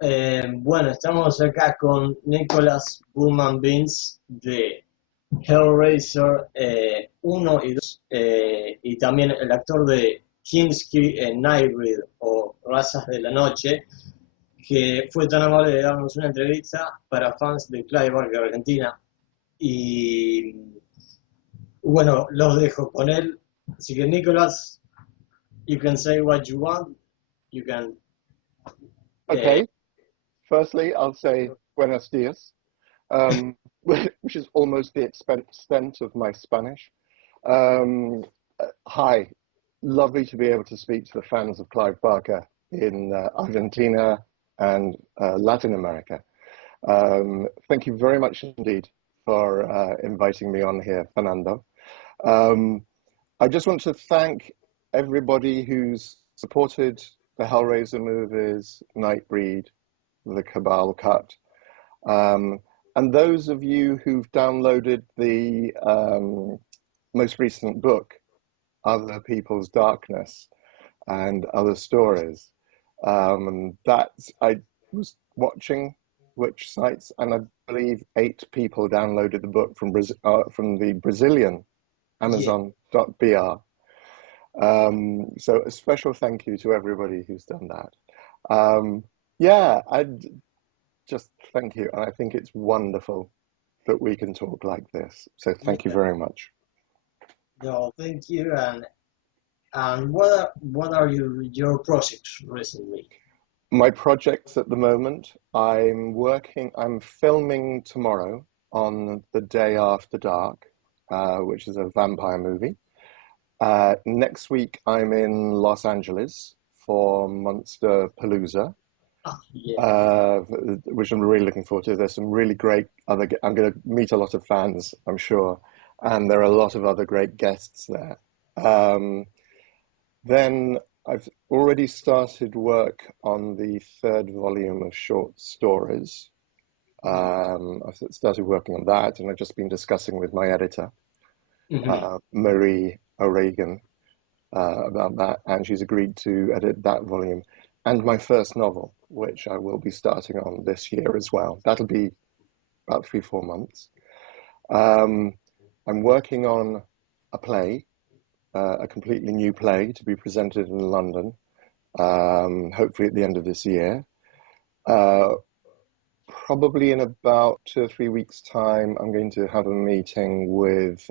Bueno, estamos acá con Nicholas Bullman Beans de Hellraiser 1 y 2, y también el actor de Kinski en Nightbreed o Razas de la Noche, que fue tan amable de darnos una entrevista para fans de Clive de Argentina. Y bueno, los dejo con él. Así que, Nicholas, you can say what you want. You can. Okay. Firstly, I'll say buenos dias, which is almost the extent of my Spanish. Hi, lovely to be able to speak to the fans of Clive Barker in Argentina and Latin America. Thank you very much indeed for inviting me on here, Fernando. I just want to thank everybody who's supported the Hellraiser movies, Nightbreed, the Cabal cut, and those of you who've downloaded the most recent book, Other People's Darkness and Other Stories. I was watching which sites, and I believe 8 people downloaded the book from the Brazilian Amazon.br. So a special thank you to everybody who's done that. Yeah, I'd just thank you. And I think it's wonderful that we can talk like this. So thank you very much. No, thank you. And what are your projects recently? My projects at the moment, I'm filming tomorrow on The Day After Dark, which is a vampire movie. Next week, I'm in Los Angeles for Monster Palooza. Which I'm really looking forward to. There's some really great I'm going to meet a lot of fans, I'm sure, and there are a lot of other great guests there. Then I've already started work on the 3rd volume of short stories. I've started working on that, and I've just been discussing with my editor, Marie O'Regan, about that, and she's agreed to edit that volume. And my first novel, which I will be starting on this year as well. That'll be about 3-4 months. I'm working on a play, a completely new play to be presented in London, hopefully at the end of this year. Probably in about 2 or 3 weeks' time, I'm going to have a meeting with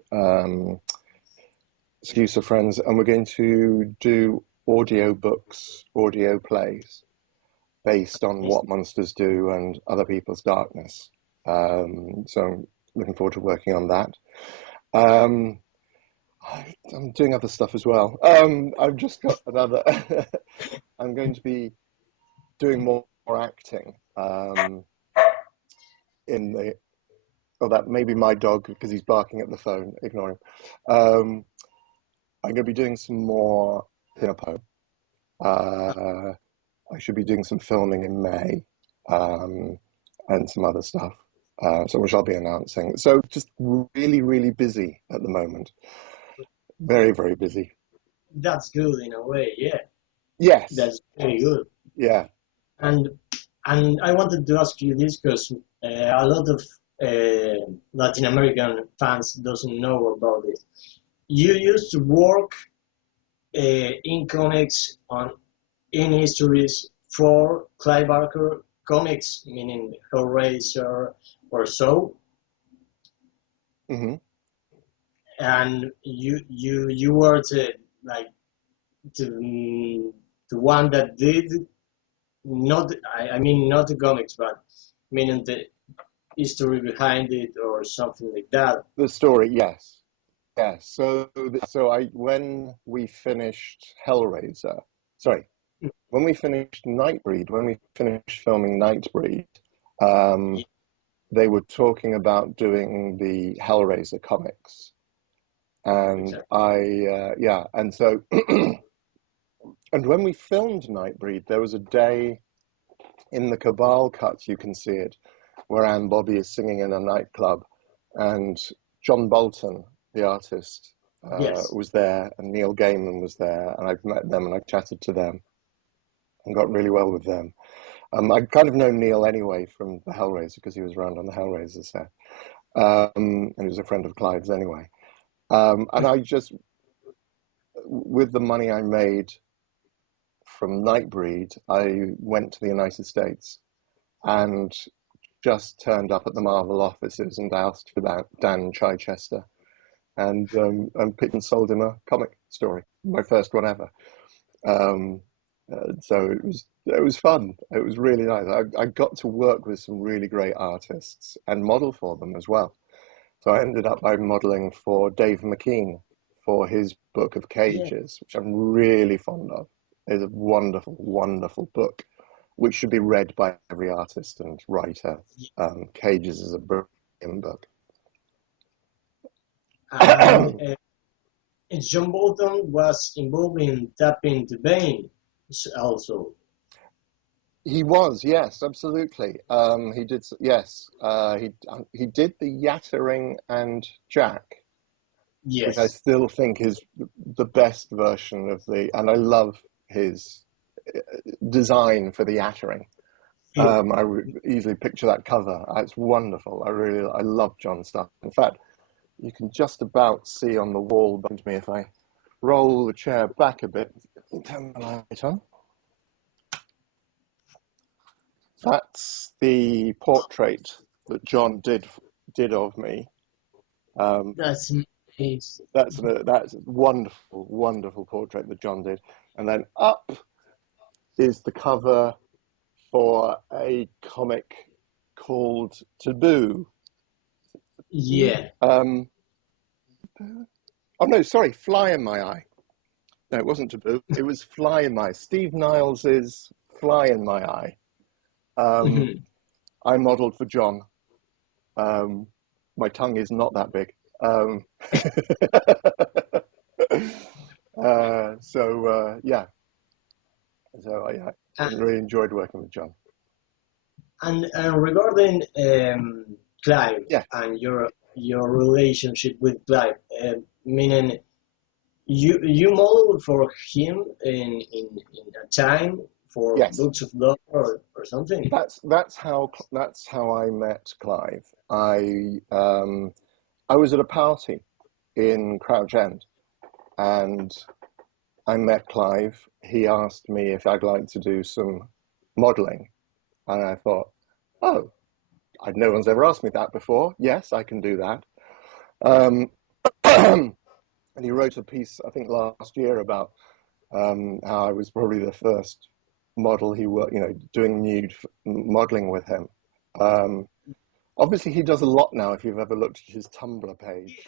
Seducer Friends, and we're going to do audio books, audio plays based on What Monsters Do and Other People's Darkness. So I'm looking forward to working on that. I'm doing other stuff as well. I've just got another. I'm going to be doing more acting. That may be my dog because he's barking at the phone. Ignore him. I'm going to be doing some more Pinapo. I should be doing some filming in May, and some other stuff, so which I'll be announcing. So just really, really busy at the moment. Very, very busy. That's good in a way, yeah. Yes. That's very good. Yeah. And I wanted to ask you this because a lot of Latin American fans doesn't know about it. You used to work in comics in histories for Clive Barker comics, meaning Hellraiser or so. And you were the one that did not the comics, but meaning the history behind it or something like that. The story, yes. So when we finished Hellraiser, when we finished Nightbreed, when we finished filming Nightbreed, they were talking about doing the Hellraiser comics, and exactly. And so, and when we filmed Nightbreed, there was a day in the Cabal cut, you can see it, where Anne Bobby is singing in a nightclub, and John Bolton, the artist, was there, and Neil Gaiman was there, and I've met them and I've chatted to them and got really well with them. I'd kind of known Neil anyway from the Hellraiser because he was around on the Hellraiser set. And he was a friend of Clive's anyway. And I just, with the money I made from Nightbreed, I went to the United States and just turned up at the Marvel offices and asked for Dan Chichester, and picked and sold him a comic story, my first one ever. So it was fun. It was really nice. I got to work with some really great artists and model for them as well. So I ended up by modeling for Dave McKean for his book of Cages, which I'm really fond of. It's a wonderful, wonderful book, which should be read by every artist and writer. Cages is a brilliant book. John Bolton was involved in Tapping the Vein also. He was, yes, absolutely. He did, yes. He did the Yattering and Jack, which I still think is the best version of and I love his design for the Yattering. I would easily picture that cover. It's wonderful. I love John's stuff. In fact, you can just about see on the wall behind me if I roll the chair back a bit and turn the light on. That's the portrait that John did of me. That's amazing. That's a wonderful, wonderful portrait that John did. And then up is the cover for a comic called Taboo. Yeah. Oh no, sorry, Fly in My Eye. No, it wasn't Taboo. It was Fly in My Eye. Steve Niles's Fly in My Eye. I modelled for John. My tongue is not that big. Yeah. So I really enjoyed working with John. And regarding Clive, yes, and your relationship with Clive, meaning you modeled for him in a time for Books of Love or something. That's how I met Clive. I was at a party in Crouch End, and I met Clive. He asked me if I'd like to do some modelling, and I thought, oh, no one's ever asked me that before. Yes, I can do that. And he wrote a piece, I think last year, about how I was probably the first model he worked, doing nude modelling with him. Obviously, he does a lot now. If you've ever looked at his Tumblr page,